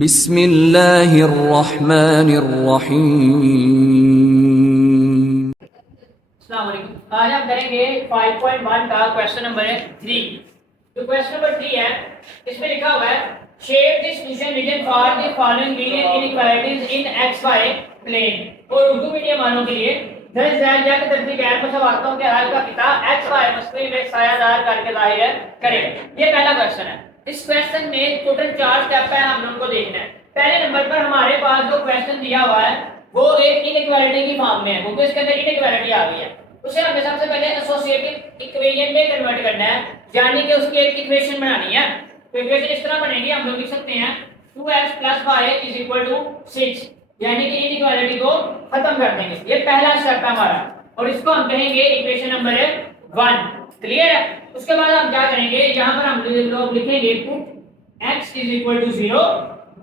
बिस्मिल्लाहिर्रहमानिर्रहीम। अस्सलाम वालेकुम। आज हम करेंगे 5.1 का क्वेश्चन नंबर 3। तो क्वेश्चन नंबर 3 है, इसमें लिखा हुआ है shape the solution written for the following linear inequalities in XY plane. और उर्दू मीडियम वालों के लिए दर्ज दैल या तरतीब गैर मुसावातों के हल का पिता XY मसले में सायादार करके जाहिर करें। ये पहला क्वेश्चन है। इस क्वेश्चन में टोटल 4 स्टेप है, हम लोगों को देखना है। पहले नंबर पर हमारे पास जो क्वेश्चन दिया हुआ है वो एक इनइक्वालिटी की फॉर्म में है, क्योंकि इसके अंदर इनइक्वालिटी आ गई है। उसे हमें सबसे पहले एसोसिएटिव इक्वेशन में कन्वर्ट करना है, यानी कि उसकी एक इक्वेशन बनानी है। तो इक्वेशन इस तरह बनेगी, हम लोग लिख सकते हैं 2x + y = 6, यानी कि इनइक्वालिटी को खत्म कर देंगे। ये पहला स्टेप है हमारा, और इसको हम कहेंगे इक्वेशन नंबर 1। क्लियर है? उसके बाद हम क्या करेंगे, यहां पर हम लोग लिखेंगे पुट x = 0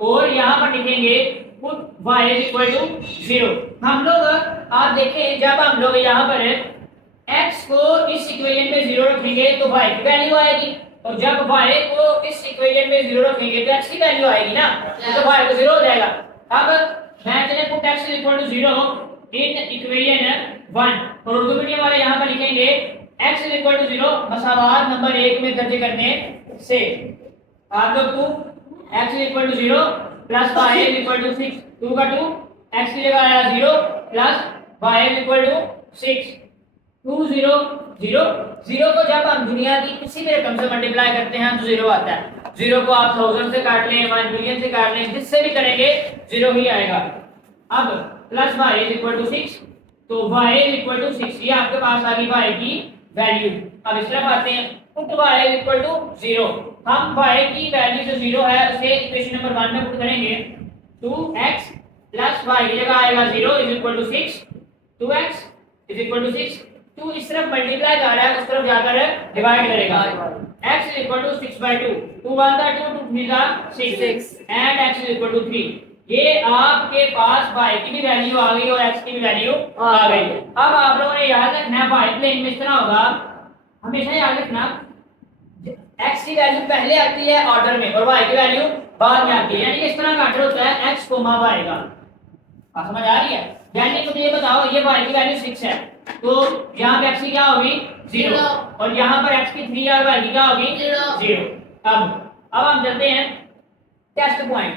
और यहां पर लिखेंगे पुट y = 0। हम लोग आप देखें, जब हम लोग यहाँ पर x को इस इक्वेशन में 0 रखेंगे तो y की वैल्यू आएगी, और जब y को इस इक्वेशन में 0 रखेंगे तो x की वैल्यू आएगी ना, तो y को 0 हो जाएगा। अब मैं चले पुट x = 0 इन इक्वेशन 1, और उर्दू मीडियम वाले यहाँ पर लिखेंगे x = 0 मसावात नंबर 1 में दर्ज करने से। आप लोग को x = 0 प्लस y = 6, 2 का 2, x की जगह आया 0 प्लस y = 6, 2 0 0 0 को जब हम दुनिया की किसी भी रकम से मल्टीप्लाई करते हैं तो 0 आता है। 0 को आप 1000 से काट लें, 1 मिलियन से काट लें, जिससे भी करेंगे 0 ही आएगा। अब प्लस y = 6, तो y = 6, ये आपके पास आ गई y की वैल्यू। अब इस तरफ आते हैं, पुट y = 0। हम y की वैल्यू जो 0 है उसे इक्वेशन नंबर 1 में पुट करेंगे। 2x प्लस y की जगह आएगा 0 = 6, 2x = 6, 2 इस तरफ मल्टीप्लाई कर रहा है, उस तरफ जाकर डिवाइड करेगा। x = 6/2, 2 1 2 2 3 6 and x = 3। ये आपके पास y की भी वैल्यू आ गई और x की भी वैल्यू आ गई। अब आप लोगों ने याद रखना है y प्लेन में इस तरह होगा, हमेशा याद रखना x की वैल्यू पहले आती है ऑर्डर में और y की वैल्यू बाद में आती है, यानी इस तरह का ऑर्डर होता है x, y का। समझ आ रही है? यानी मुझे ये बताओ, ये y की वैल्यू 6 है, तो यहाँ पे x की क्या होगी 0, और यहाँ पर x की 3 और y की क्या होगी 0। अब हम चलते हैं टेस्ट पॉइंट।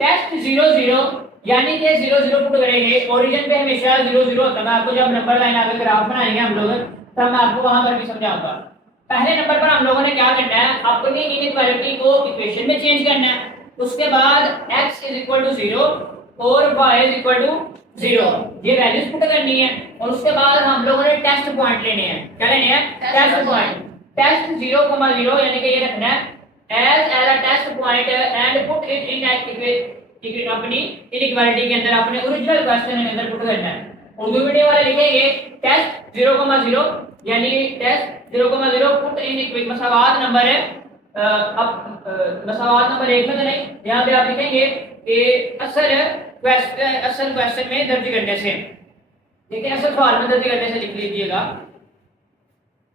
टेस्ट 0 0, यानी कि 0 0 पुट करेंगे। ओरिजिन पे हमेशा 0 0 होता है। मैं आपको जब नंबर लाइन आगे ग्राफ बनाएंगे हम लोग, तब मैं आपको वहां पर भी समझाऊंगा। पहले नंबर पर हम लोगों ने क्या करना है, अपनी इनइक्वालिटी को इक्वेशन में चेंज करना है। उसके बाद x = 0 और y = 0, ये वैल्यूज पुट करनी है। और उसके बाद हम लोगों ने टेस्ट पॉइंट लेने हैं। क्या लेने हैं? Test point. टेस्ट 0, 0, यानी कि ये रखना है as a test point and put it in अपनी इनइक्वालिटी के अंदर, अपने ओरिजिनल क्वेश्चन के अंदर पुट करना है। उर्दू मीडियम वाले लिखेंगे टेस्ट 0, 0, यानी टेस्ट 0, 0 पुट इन मसावात नंबर मसावात नंबर 1 में तो नहीं, यहाँ पे आप लिखेंगे कि असल क्वेश्चन में दर्ज करने से, देखिए असल सवाल में दर्ज करने से लिख लीजिएगा।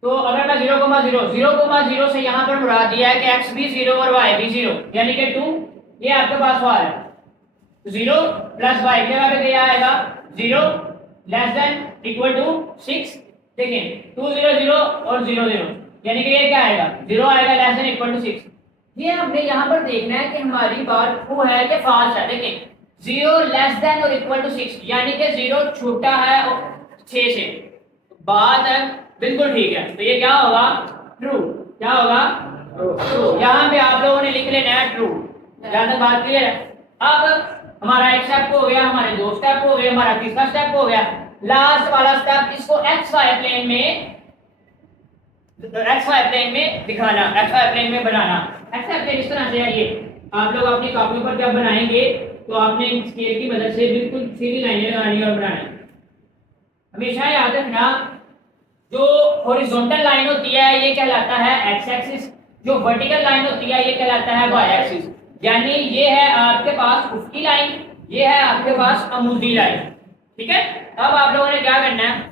तो अगर मैं 0, 0 से यहाँ पर मुराद दिया है कि x भी 0 और y भी 0, यानी कि 2, ये आपके पास सवाल है। 0 प्लस y की जगह पे क्या आएगा 0 ≤ 6। देखिए 2 0 0 और 0 0, यानी कि ये क्या आएगा 0 आएगा ≤ 6। ये हमने यहाँ पर देखना है कि हमारी बात ट्रू है कि फॉल्स है। देखिए 0 ≤ 6, यानी कि 0 छोटा है 6 से, बात है बिल्कुल ठीक है। तो ये क्या होगा ट्रू। क्या होगा ट्रू। यहाँ पे आप लोगों ने लिख लेना है ट्रू। जहाँ तक बात क्लियर है? अब हमारा एक स्टेप हो गया, हमारे 2 स्टेप हो गए, हमारा तीसरा स्टेप हो गया। लास्ट वाला स्टेप, इसको XY प्लेन में दिखाना, XY प्लेन में बनाना। XY प्लेन इस तरह से है। ये आप लोग अपनी कॉपी पर जब बनाएंगे तो आपने स्केल की मदद से बिल्कुल सीधी लाइनें लगानी और बनानी। हमेशा याद रखना, जो हॉरिजॉन्टल लाइन होती है ये कहलाता है x एक्सिस, जो वर्टिकल लाइन होती है ये कहलाता है y एक्सिस। यानी ये है आपके पास उफकी लाइन, ये है आपके पास अमूदी लाइन। ठीक है? अब आप लोगों ने क्या करना है,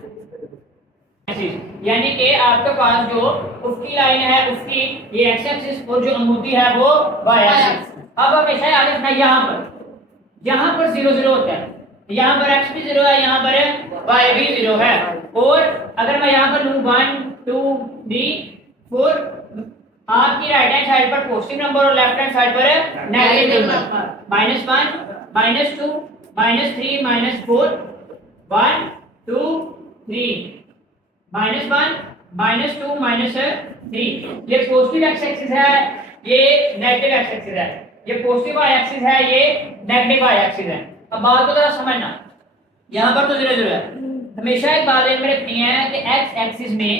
यानी कि आपके पास जो उफकी लाइन है उसकी ये x एक्सिस, और जो अमूदी है वो y एक्सिस। अब हमेशा याद रखना यहाँ पर 0 0 होता है, यहाँ पर x भी 0 है, यहाँ पर y भी 0 है। और अगर मैं यहाँ पर लूँ 1 2 3 4, आपकी राइट हैंड साइड पर पॉजिटिव नंबर और लेफ्ट हैंड साइड पर नेगेटिव नंबर, -1 -2 -3 -4 1 2 3 -1 -2 -3। ये पॉजिटिव एक्स एक्सिस है, ये नेगेटिव एक्स एक्सिस है, ये पॉजिटिव वाई एक्सिस है, ये नेगेटिव वाई एक्सिस है। अब बात को जरा समझना, यहाँ पर तो 0 0 है, हमेशा एक बात में रखनी है कि एक्स एक्सिस में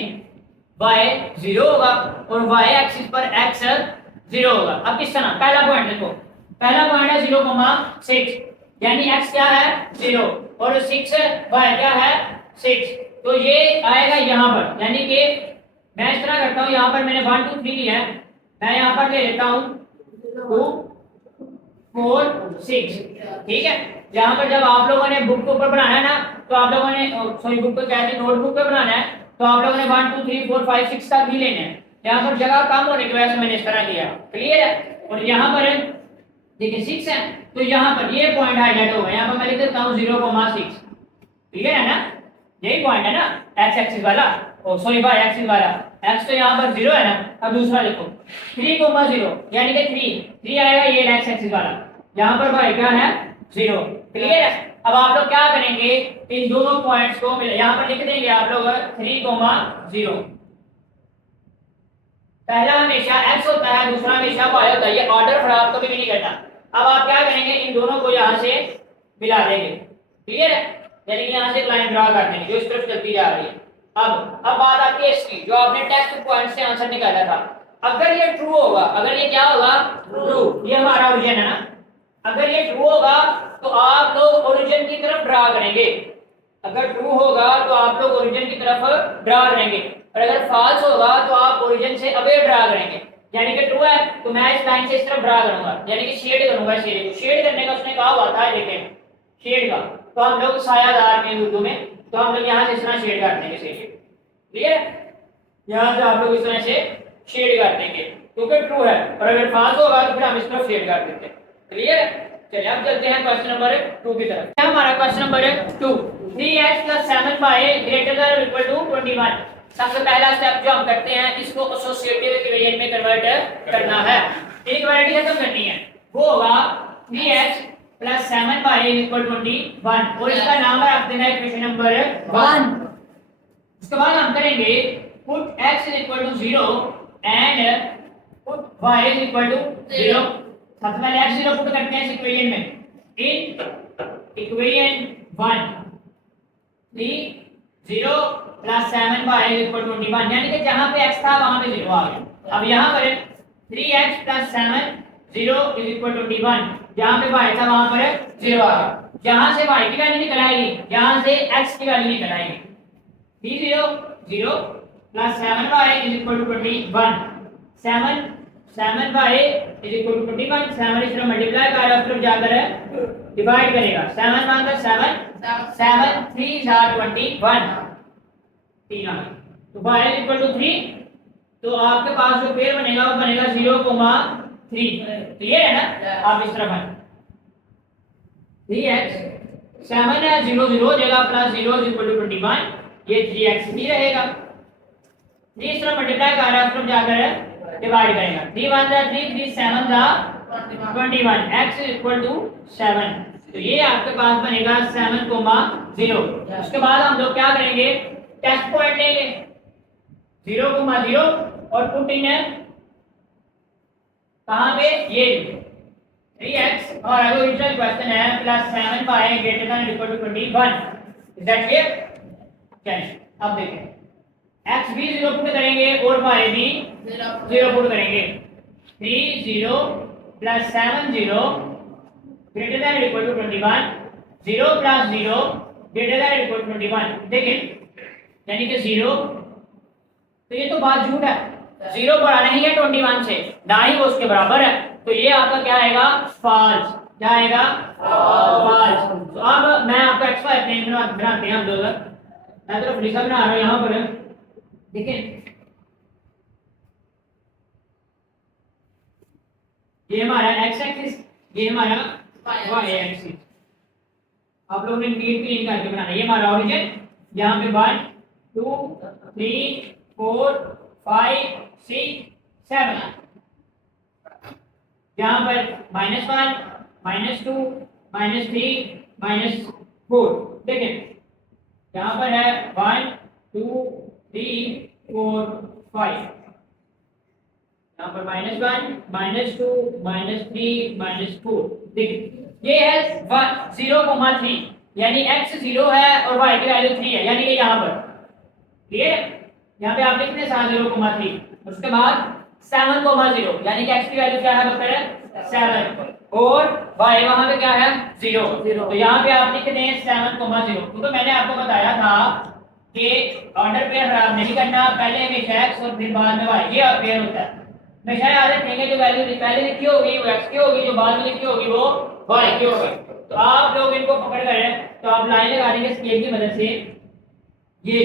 y 0 होगा और y एक्सिस पर x 0 होगा। अब किस तरह, पहला पॉइंट देखो, पहला पॉइंट है 0,6, यानी x क्या है 0 और 6 y क्या है 6, तो ये आएगा यहाँ पर, यानी कि मैं इस तरह करता हूँ, यहाँ पर मैंने 1 2 3 लिया है, मैं यहाँ पर ले लेता हूँ 2 4 6, ठीक है। यहाँ पर जब आप लोगों ने बुक के ऊपर बनाना है ना, तो आप लोगों ने सॉरी बुक को कहते हैं नोटबुक पे बनाना है, तो आप लोगों ने 1 2 3 4 5 6 तक भी लेने हैं। यहाँ पर जगह कम होने की वजह से मैंने इस तरह किया, क्लियर है। और यहाँ पर देखिए 6 है, तो यहाँ पर ये पॉइंट हाईलाइट होगा, यहाँ पर मैं लिख देता हूँ 0,6, क्लियर है ना, यही पॉइंट है ना एक्स एक्सिस वाला, ओ सॉरी वाई एक्सिस वाला, एक्स तो यहाँ पर 0 है ना। अब दूसरा देखो 3,0, यानी कि 3 आएगा ये एक्स एक्सिस वाला, यहाँ पर वाई क्या है 0, क्लियर है। अब आप लोग क्या करेंगे, इन दोनों पॉइंट्स को यहाँ पर लिख देंगे आप लोग 3,0। पहला हमेशा x होता है, दूसरा हमेशा y होता है, ये ऑर्डर खराब कभी भी नहीं करना। अब आप क्या करेंगे, इन दोनों को यहाँ से मिला देंगे, क्लियर है, यानी कि यहाँ से लाइन ड्रा कर देंगे जो इस तरफ चलती जा रही है। अब बात आती है इसकी, जो आपने टेस्ट पॉइंट से आंसर निकाला था, अगर ये ट्रू होगा, अगर ये क्या होगा ट्रू, ये हमारा ओरिजिन है ना, अगर ये ट्रू होगा तो आप लोग ओरिजिन की तरफ ड्रा करेंगे, अगर ट्रू होगा तो आप लोग ओरिजिन की तरफ ड्रा करेंगे, और अगर फॉल्स होगा तो आप ओरिजिन से अवे ड्रा करेंगे। यानी कि ट्रू है तो मैं इस लाइन से इस तरफ ड्रा करूंगा, यानी कि शेड करूंगा, शेड करने का उसने कहा हुआ था, देखें शेड का, तो हम लोग सायादार में उर्दू में, तो हम लोग यहाँ से इस तरह शेड कर देंगे, क्लियर, यहाँ से आप लोग इस तरह से शेड कर देंगे क्योंकि ट्रू है, और अगर फॉल्स होगा तो फिर हम इस तरफ शेड कर देते हैं, क्लियर है। चलिए अब चलते हैं क्वेश्चन नंबर 2 की तरफ। क्या हमारा क्वेश्चन नंबर 2, 3x + 7y > 21। सबसे पहला स्टेप जो हम करते हैं, इसको एसोसिएटिव इक्वेशन में कन्वर्ट करना है, इक्वालिटी खत्म करनी है, वो होगा 3x + 7y = 21, और इसका नाम रख देना है इक्वेशन नंबर 1। उसके बाद हम करेंगे put x = 0 and put y = 0। सबसे पहले x0 पुट करते हैं इस इक्वेशन में, इन इक्वेशन 1 3 0 + 7y = 21, यानी कि जहां पे x था वहां पे 0 आ गया। अब यहां पर 3x + 7 0 = 21, जहां पे y था वहां पर 0 आ गया, जहां से y की वैल्यू निकल आएगी, यहां से x की वैल्यू निकल आएगी, 3 0 0 + 7y = 21, 7y = 21, 7 इस तरह मल्टीप्लाई करेगा, उस तरफ जाकर डिवाइड करेगा, 7 1 + 7 7 3 are 21, 3 आ गया, तो y = 3, तो आपके पास जो पेयर बनेगा वो बनेगा 0,3, क्लियर है ना। आप इस तरफ आए 3x 7 है 0 0 जगह +0 = 21, ये 3x ही रहेगा, 3 इस तरफ मल्टीप्लाई कर रहा है, उस तरफ जाकर डिवाइड करेगा, 3 1 = 3 3 7 = 21, x = 7, तो ये आपके पास बनेगा 7,0। उसके बाद हम लोग क्या करेंगे, टेस्ट पॉइंट लेंगे 0,0 और पुट इन कहां पे, ये 3x, और अगर ओरिजिनल क्वेश्चन है +7y > 21, इज दैट क्लियर। चलिए अब देखें, x भी 0 पुट करेंगे और y भी 0 पुट करेंगे, 3 0 + 7 0 > 21, 0 + 0 > 21, देखें यानी कि 0, तो ये तो बात झूठ है, 0 बड़ा नहीं है 21 से, ना ही वो उसके बराबर है, तो ये आपका क्या आएगा फॉल्स, क्या आएगा फॉल्स। तो अब मैं आपका एक्स वाई प्लेन बनाते हैं हम लोग, मैं तो लिखा बना रहा हूं यहां पर, देखिए ये हमारा एक्स एक्सिस, ये हमारा वाई एक्सिस। आप लोगों ने नीट क्लीन करके बनाना है। ये हमारा ओरिजिन, यहाँ पे 1 2 3 4 5 6 7, यहाँ पर -1 -2 -3 -4। देखें यहाँ पर है 1 2 3 4 5, यहाँ पर -1 -2 -3 -4। देखिए ये है 0,3, यानी x 0 है और y की वैल्यू 3 है, यानी कि यहाँ पर क्लियर है। यहाँ पे आप लिख दें 0,3, उसके बाद 7,0, यानी कि x की वैल्यू क्या है बच्चे 7 और y वहाँ पे क्या है 0। तो यहाँ पे आप लिख दें 7,0, क्योंकि मैंने आपको बताया था कि ऑर्डर पेयर खराब नहीं करना, पहले हमेशा x और फिर बाद में y, ये पेयर होता है। हमेशा याद रखेंगे जो वैल्यू पहले लिखी होगी वो x की होगी, जो बाद में लिखी होगी वो y की होगी। तो आप लोग इनको पकड़ करें तो आप लाइन लगा देंगे स्केल की मदद से। ये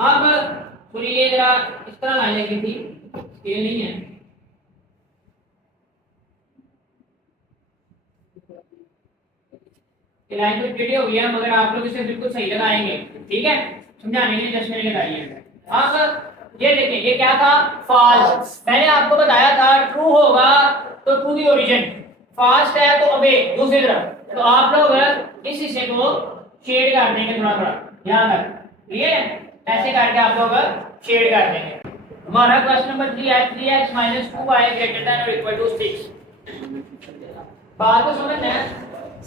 अब सुनिए जरा, इस तरह लाइन लगी थी, स्केल नहीं है। ये लाइन तो टेढ़ी हो गई है, मगर आप लोग इसे बिल्कुल सही लगाएंगे, ठीक है। समझाने के लिए 10 मिनट लगाइए। अब ये देखिए ये क्या था, फॉल्स। मैंने आपको बताया था ट्रू होगा तो टू दी ओरिजिन, फास्ट है तो अबे दूसरी तरफ। तो आप लोग इस हिस्से को शेड कर देंगे थोड़ा थोड़ा यहाँ तक, ठीक है। ऐसे करके आप लोग शेड कर देंगे। हमारा क्वेश्चन नंबर 3 है 3x - 2y > 6। बात को समझना है।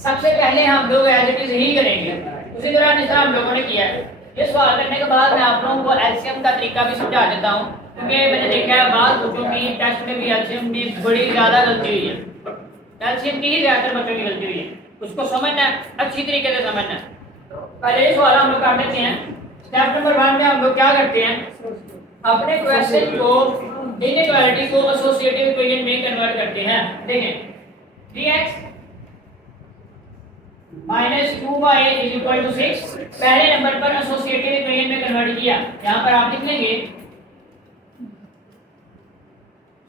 सबसे पहले हम लोग एज इट इज ही करेंगे, उसी तरह जिस तरह हम लोगों ने किया है। ये सवाल करने के बाद मैं आप लोगों को एलसीएम का तरीका भी समझा देता हूँ, क्योंकि मैंने देखा है बाद बच्चों की टेस्ट में भी एलसीएम में बड़ी ज़्यादा गलती हुई है। एलसीएम की ही ज़्यादातर बच्चों की गलती हुई है, उसको समझना है, अच्छी तरीके से समझना है। पहले ये सवाल हम लोग कर लेते हैं। स्टेप नंबर 1 में हम लोग क्या करते हैं, अपने क्वेश्चन को इनइक्वालिटी को एसोसिएटिव इक्वेशन में कन्वर्ट करते हैं। देखें 3x -2y = 6 पहले नंबर पर एसोसिएटिव इक्वेशन में कन्वर्ट किया। यहाँ पर आप लिख लेंगे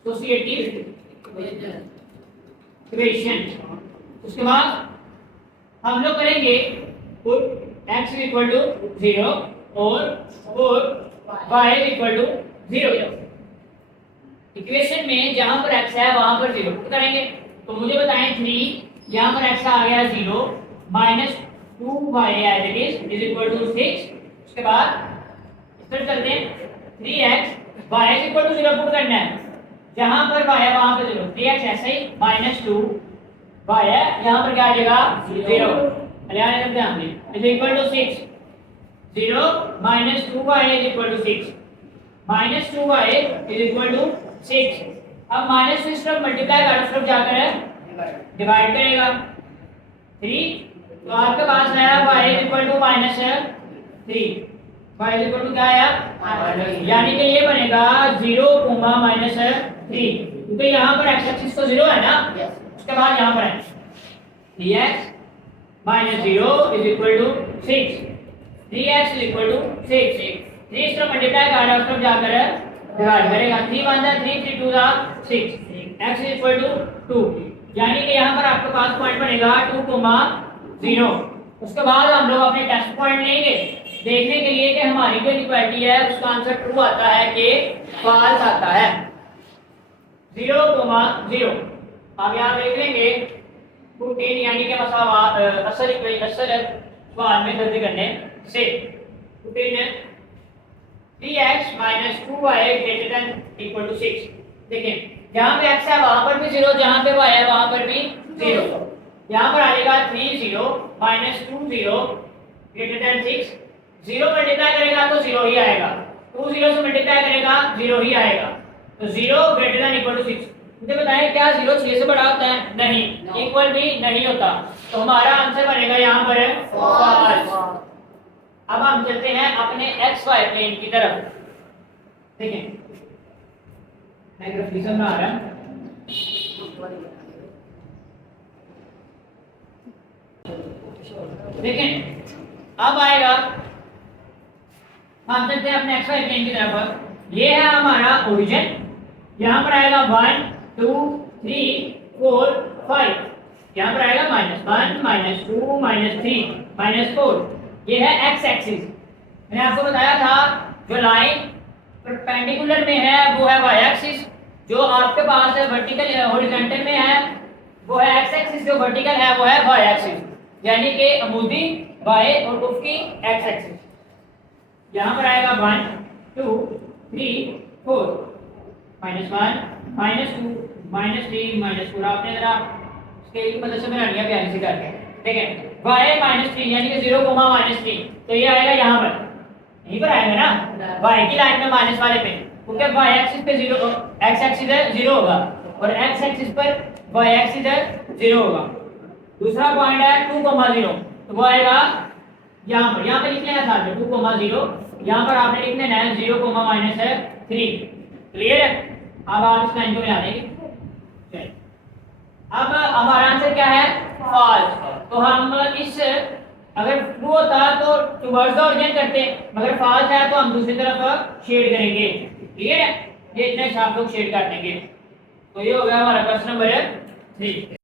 एसोसिएटिव इक्वेशन। उसके बाद हम लोग करेंगे पुट x = 0 और y = 0। इक्वेशन में जहां पर x है वहां पर 0 करेंगे। तो मुझे बताएं 3, यहाँ पर x आ गया 0 -2y एज इट इज = 6। उसके बाद फिर चलते हैं 3x y = 0 पुट करना है, जहां पर y है वहां पर 0। 3x ऐसे ही -2y है, यहाँ पर क्या आ जाएगा 0। ध्यान दें = 6, 0 -2y = 6 -2y = 6। अब माइनस से सिर्फ मल्टीप्लाई कर तरफ जाकर डिवाइड करेगा 3, तो आपके पास आया y = -3। y = क्या आया, यानी कि ये बनेगा 0, -3, क्योंकि यहाँ पर x एक्सिस तो 0 है ना। उसके बाद यहाँ पर है 3x - 0 = 6, 3x = 6। 3 से मल्टीप्लाई कर तरफ जाकर डिवाइड करेगा। 3 1 3 3 2 6, x = 2, यानी कि यहाँ पर आपके पास पॉइंट बनेगा 2,0। उसके बाद हम लोग अपने टेस्ट पॉइंट लेंगे देखने के लिए कि हमारी जो इक्वालिटी है उसका आंसर ट्रू आता है कि फॉल्स आता है। 0,0 अब यहाँ देख लेंगे 2 यानी कि मसावात असल सवाल में जल्दी करने से 2 है 3x - 2y > 6। देखिए जहाँ पे x है वहां पर भी 0, जहाँ पे y है वहां पर भी 0। यहाँ पर आएगा 3 0 -2 0 > 6। 0 मल्टीप्लाई करेगा तो 0 ही आएगा, 2 0 से मल्टीप्लाई करेगा 0 ही आएगा। तो 0 > 6। मुझे बताएं क्या 0 6 से बड़ा होता है? नहीं, इक्वल भी नहीं होता। तो हमारा आंसर बनेगा यहाँ पर फॉल्स। अब हम चलते हैं अपने XY प्लेन की तरफ। देखें मैं ग्राफिक्स बना रहा हूं। देखें अब आएगा, हम चलते हैं अपने XY प्लेन की तरफ। ये है हमारा ओरिजिन, यहाँ पर आएगा 1 2 3 4 5, यहाँ पर आएगा -1 -2 -3 -4। ये है एक्स एक्सिस। मैंने आपको बताया था जो लाइन परपेंडिकुलर में है वो है वाई एक्सिस, जो आपके पास है वर्टिकल हॉरिजॉन्टल में है वो है एक्स एक्सिस, जो वर्टिकल है वो है वाई एक्सिस, यानी कि अमूदी वाई और उफकी एक्स एक्सिस। यहाँ पर आएगा 1 2 3 4 -1 -2 -3 -4। आपने जरा इसके मदद से बनानी है प्यारी सी करके, ठीक है। y -3 यानी कि 0, -3, तो ये आएगा यहाँ पर, यहीं पर आएगा ना y की लाइन में माइनस वाले पे, क्योंकि y एक्सिस पे 0, x एक्सिस है 0 होगा और x एक्सिस पर y एक्सिस है 0 होगा। दूसरा पॉइंट है 2, 0, तो वो आएगा यहाँ पे लिखना है साथ में 2, 0, यहाँ पर आपने लिखना है 0, -3। क्लियर है? अब आप इस लाइन को बना देंगे। अब हमारा आंसर क्या है? फॉल्स। तो हम इस अगर ट्रू होता तो टुवर्ड्स द ओरिजिन करते, मगर फॉल्स है तो हम दूसरी तरफ शेड करेंगे। क्लियर है? ये इतने आप लोग शेड कर देंगे। तो ये हो गया हमारा क्वेश्चन नंबर 3।